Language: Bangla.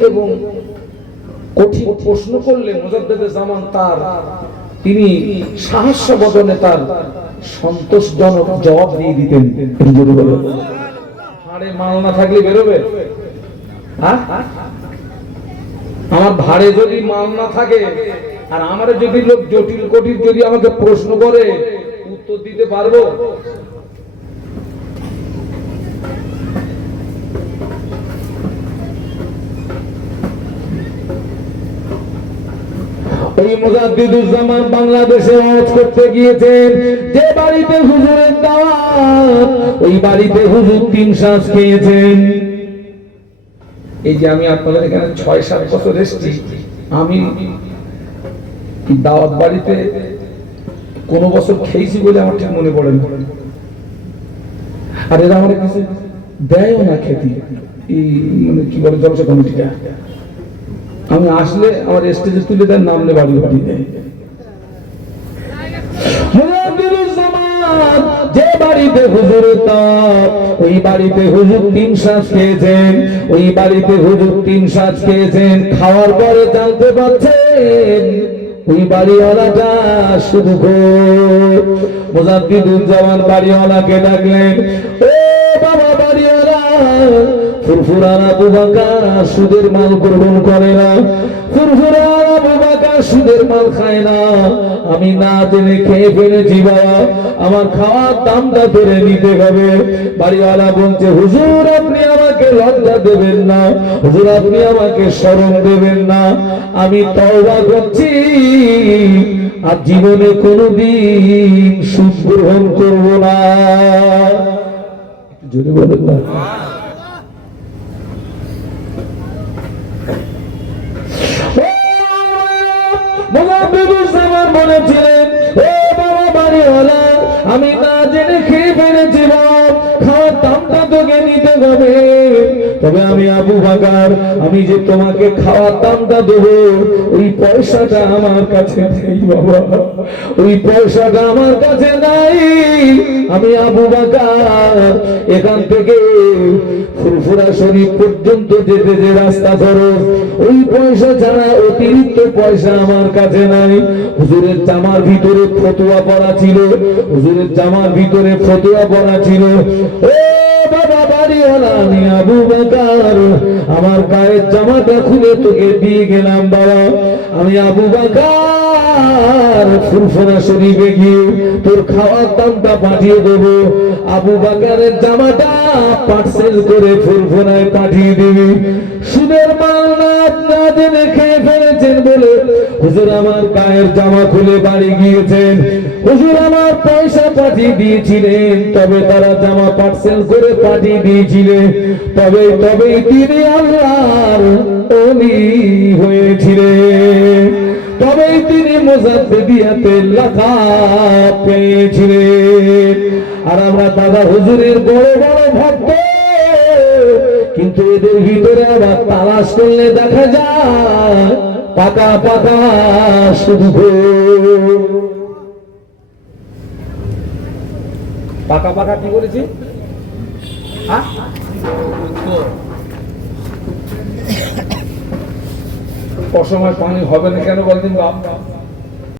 এবং কঠিন প্রশ্ন করলে মোজাদ্দেদে জামান তার। তিনি সাহস্য বদনে তার সন্তোষজনক জবাব দিয়ে দিতেন। হাড়ে মাল না থাকলে বেরোবে? হ্যাঁ? আমার ভাড়ে যদি মাল না থাকে, আর আমার যদি লোক জটিল কঠিন যদি আমাকে প্রশ্ন করে, উত্তর দিতে পারব? ওই মুজাদ্দিদুজ্জামান বাংলাদেশে হজ করতে গিয়েছেন। যে বাড়িতে হুজুরের দাওয়াত, ওই বাড়িতে হুজুর তিন শ্বাস খেয়েছেন। এই যে আমি আপনাদের এখানে ছয় সাত বছর এসেছি, আমি দাওয়াত বাড়িতে কোন বছর খেয়েছি বলে আমার ঠিক মনে পড়ে না। আর এরা আমার কিছু দেয়ও না খেতে। এই মানে কি বলে, জলসা কমিটিটা। আমি আসলে আমার স্টেজে তুলে দেন নামলে বাড়ি যে বাড়িতে হুজুর ওই বাড়িতে হুজুর তিন খেয়েছেন, ওই বাড়িতে হুজুর তিন খেয়েছেন, খাওয়ার পরে জানতে পারছেন, ওই বাড়িওয়ালাটা শুধু মুজাদ্দিদুজ্জামান বাড়িওয়ালাকে ডাকলেন, ও ফুরফুরার আবু বাকার সুদের মাল গ্রহণ করে না। ফুরফুরার আবু বাকার সুদের মাল খায় না। আমি না জেনে খেয়ে ফেলেছি বাবা আমার খাওয়ার দামটা ধরে নিতে হবে। বাড়িওয়ালা বলছে, হুজুর, আপনি আমাকে লজ্জা দেবেন না। হুজুর, আপনি আমাকে স্মরণ দেবেন না। আমি তওবা করছি আর জীবনে কোনোদিন সুদ গ্রহণ করব না। জোরে বলেন না। বলেছিলেন, ও বাবা বাড়ি বাড়িওয়ালা, আমি না জেনে খেয়ে ফেলেছি বাপ খাওয়ার দামটা তোকে নিতে হবে। তবে আমি আবু বাকার, আমি যে তোমাকে খাওয়ার দামটা দেবো, ওই পয়সাটা আমার কাছে নেই বাবা। ওই পয়সাটা আমার কাছে নাই। আমি আবু বাকার, এখান থেকে ফুরফুরা শরীফ পর্যন্ত যেতে যে রাস্তা খরচ ওই পয়সা ছাড়া অতিরিক্ত পয়সা আমার কাছে নাই। হুজুরের জামার ভিতরে ফতুয়া পড়া ছিল, হুজুরের জামার ভিতরে ফতুয়া পড়া ছিল। ও আবু বাকার। আমার গায়ের জামাটা খুলে তোকে দিয়ে গেলাম বাবা। আমি আবু বাকার। ফুরফুরা শরীফে গিয়ে তোর খাওয়ার দামটা পাঠিয়ে দেবো। আবু জামাটা পার্সেল করে ফুরফুরায় পাঠিয়ে দিবি। সুদের মাল না খেয়ে ফেলেছেন বলে হুজুর আমার গায়ের জামা খুলে বাড়ি গিয়েছেন। হুজুর আমার পয়সা পাঠিয়ে দিয়েছিলেন, তবে তারা জামা পার্সেল করে পাঠিয়ে দিয়েছিলেন। তবে তবে তিনি আল্লাহর অলি হয়েছিলেন। তিনি মোজাদ্দিয়াতে লেখা আর আমরা দাদা হুজুরের বড় বড় ভক্ত। কিন্তু এদের ভিতরে আবার তালাশ করলে দেখা যায়, পাকা পাকা শুধু পাকা পাকা কি বলেছি? হ্যাঁ? অসময় পানি হবে না কেন বলতেন বাপ